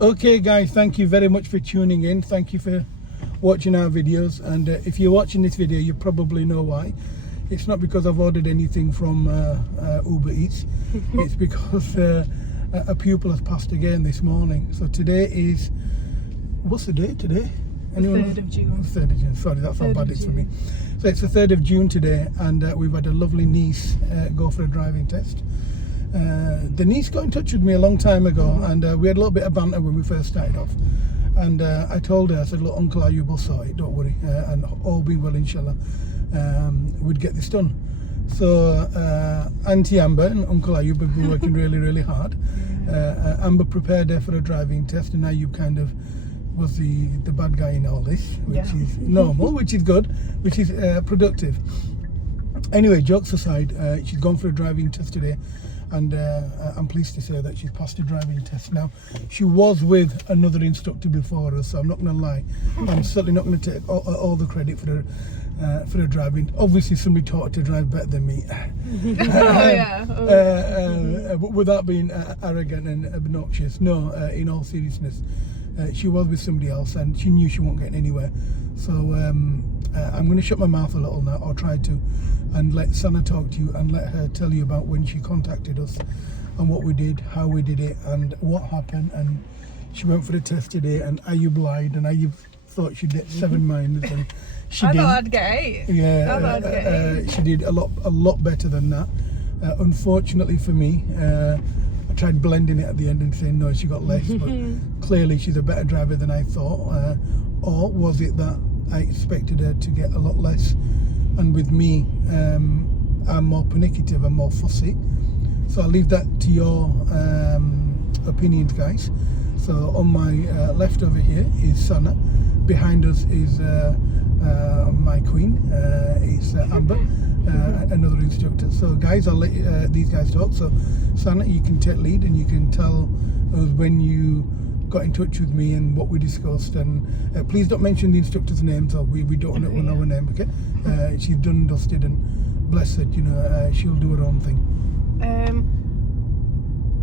Okay guys, thank you very much for tuning in. Thank you for watching our videos, and if you're watching this video you probably know why. It's not because I've ordered anything from Uber Eats. It's because a pupil has passed again this morning. So today is, what's the date today? Anyone? 3rd of June. 3rd of June, sorry, that's how bad it's for me. So it's the 3rd of June today, and we've had a lovely niece go for a driving test. The niece got in touch with me a long time ago, and we had a little bit of banter when we first started off. And I told her, I said, look, Uncle Ayub will sort it, don't worry, and all being well, inshallah, we'd get this done. So Auntie Amber and Uncle Ayub have been working really hard. Amber prepared her for a driving test, and Ayub kind of was the bad guy in all this, which is normal, which is good, which is productive. Anyway, jokes aside, she's gone for a driving test today, and I'm pleased to say that she's passed a driving test. Now, she was with another instructor before us, so I'm not going to lie. I'm certainly not going to take all the credit for her driving. Obviously, somebody taught her to drive better than me. But without being arrogant and obnoxious, no, in all seriousness, she was with somebody else, and she knew she won't get anywhere. So I'm going to shut my mouth a little now, or try to, and let Sana talk to you and let her tell you about when she contacted us and what we did, how we did it, and what happened. And she went for the test today, and Ayub lied, and Ayub thought she'd get 7 minus, and she did. I thought I'd get 8. Yeah, I thought I'd get 8. She did a lot better than that. Unfortunately for me, I tried blending it at the end and saying no, she got less, but clearly she's a better driver than I thought. Or was it that I expected her to get a lot less? And with me, I'm more pernicative, I'm more fussy. So I'll leave that to your opinions, guys. So on my left over here is Sana. Behind us is my queen, it's Amber, another instructor. So guys, I'll let these guys talk. So Sana, you can take lead, and you can tell us when you got in touch with me and what we discussed. And please don't mention the instructor's name, so we don't know her name, okay? She's done and dusted, and bless her, you know, she'll do her own thing.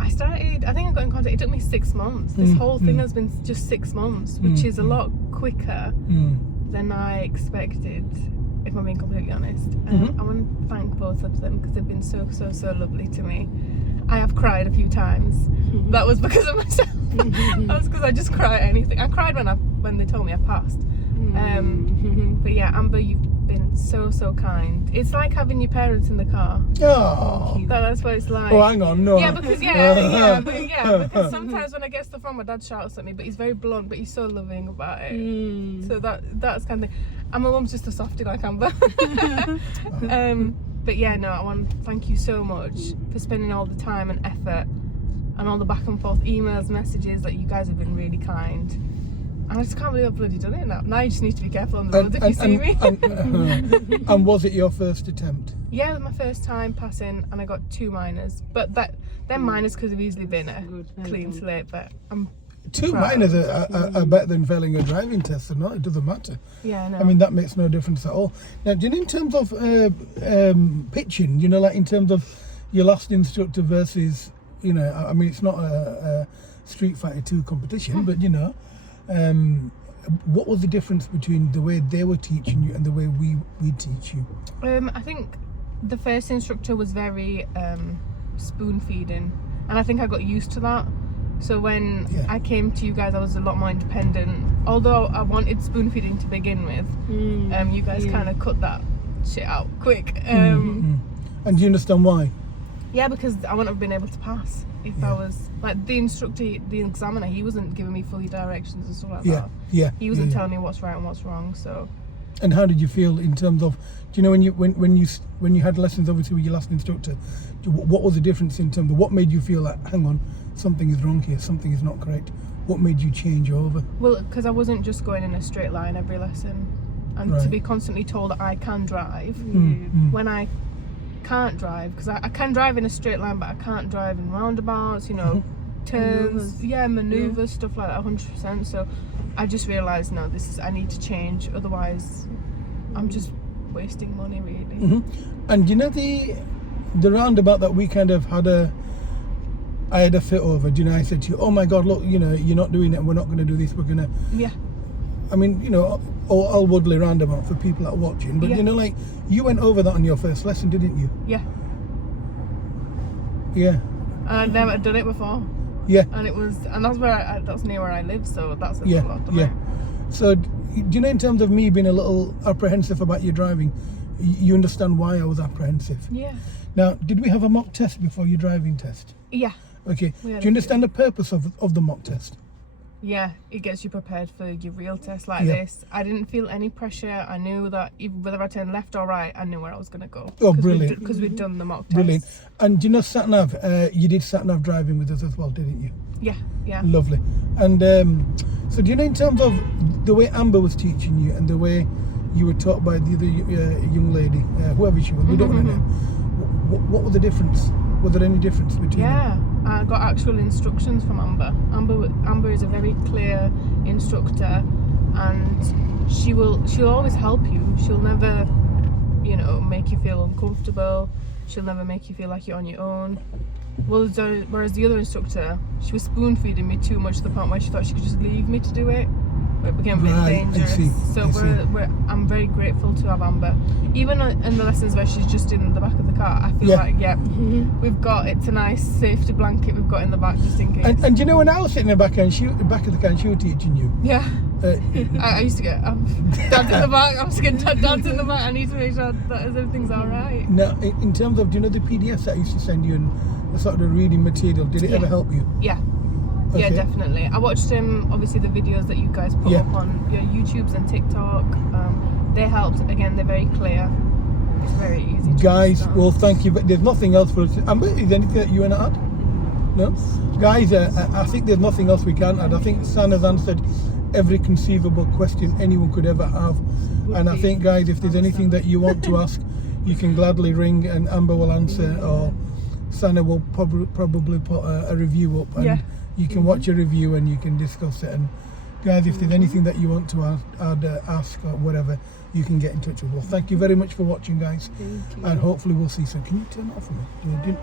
I think I got in contact, it took me 6 months. This whole thing has been just 6 months, which is a lot quicker than I expected, if I'm being completely honest. I want to thank both of them, because they've been so lovely to me. I have cried a few times. That was because of myself. That was because I just cry at anything. I cried when they told me I passed. But yeah, Amber, you've been so kind. It's like having your parents in the car. Oh, that's what it's like. Oh, hang on, no. Yeah, because because sometimes when I get stuff wrong, my dad shouts at me, but he's very blunt, but he's so loving about it. So that's kind of thing. And my mum's just a softie like Amber. But yeah, no, I want to thank you so much for spending all the time and effort and all the back and forth emails, messages. Like, you guys have been really kind. And I just can't believe I've bloody done it now. Now you just need to be careful on the road if you see me. And was it your first attempt? Yeah, it was my first time passing, and I got 2 minors. But them minors could have easily been a clean slate, but I'm 2 minors are better than failing a driving test, or not. It doesn't matter. Yeah, I know. I mean, that makes no difference at all. Now, do you know, in terms of pitching, you know, like in terms of your last instructor versus, you know, I mean, it's not a Street Fighter 2 competition, but you know, what was the difference between the way they were teaching you and the way we teach you? I think the first instructor was very spoon feeding, and I think I got used to that. So when I came to you guys, I was a lot more independent. Although I wanted spoon feeding to begin with, you guys kind of cut that shit out quick. And do you understand why? Yeah, because I wouldn't have been able to pass if I was like the instructor, the examiner. He wasn't giving me fully directions and stuff like that. He wasn't telling me what's right and what's wrong. So. And how did you feel in terms of, do you know, when you had lessons obviously with your last instructor, what was the difference in terms of what made you feel like, hang on, something is wrong here, something is not correct? What made you change over? Well, because I wasn't just going in a straight line every lesson, and to be constantly told that I can drive when I can't drive, because I can drive in a straight line, but I can't drive in roundabouts, you know, turns, maneuvers, stuff like that, 100%. So I just realised, no, I need to change, otherwise I'm just wasting money, really. And you know, the roundabout that we kind of had I had a fit over, do you know, I said to you, oh my God, look, you know, you're not doing it and we're not going to do this, we're going to... Yeah. I mean, you know, all woodly roundabout for people that are watching, but you know, like, you went over that on your first lesson, didn't you? Yeah. Yeah. And I'd never done it before. Yeah. And that's where that's near where I live, so that's a yeah. lot. Yeah. So, do you know, in terms of me being a little apprehensive about your driving, you understand why I was apprehensive? Yeah. Now, did we have a mock test before your driving test? Yeah. Okay. Do you understand the purpose of the mock test? Yeah, it gets you prepared for your real test like this. I didn't feel any pressure. I knew that whether I turned left or right, I knew where I was going to go. Oh, brilliant. Because we'd done the mock test. Brilliant. And do you know sat-nav, you did sat-nav driving with us as well, didn't you? Yeah, yeah. Lovely. And so do you know, in terms of the way Amber was teaching you and the way you were taught by the other young lady, whoever she was, we don't want to know, what was the difference? Was there any difference between them? I got actual instructions from Amber. Amber is a very clear instructor, and she'll always help you. She'll never, you know, make you feel uncomfortable. She'll never make you feel like you're on your own. Whereas the other instructor, she was spoon feeding me too much to the point where she thought she could just leave me to do it. But it became really dangerous. So I'm very grateful to have Amber. Even in the lessons where she's just in the back of the car, I feel like, it's a nice safety blanket we've got in the back just in case. And you know, when I was sitting in the back of the car and she was teaching you? Yeah. I used to get dad's in the back, I'm scared dad's in the back, I need to make sure that everything's alright. Now, in terms of, do you know the PDFs that I used to send you and the sort of the reading material, did it ever help you? Yeah. Okay. Yeah, definitely. I watched obviously the videos that you guys put up on your YouTubes and TikTok. They helped. Again, they're very clear. It's very easy to understand. Well, thank you, but there's nothing else for us. Amber, is there anything that you want to add? No? Guys, I think there's nothing else we can add. I think San has answered every conceivable question anyone could ever have. And I think, guys, if there's anything that you want to ask, you can gladly ring and Amber will answer, or Sana will probably put a review up, and you can watch a review and you can discuss it. And guys, if there's anything that you want to ask or whatever, you can get in touch with us. Thank you very much for watching, guys. Thank you. And hopefully we'll see you soon. Can you turn it off for me? You didn't.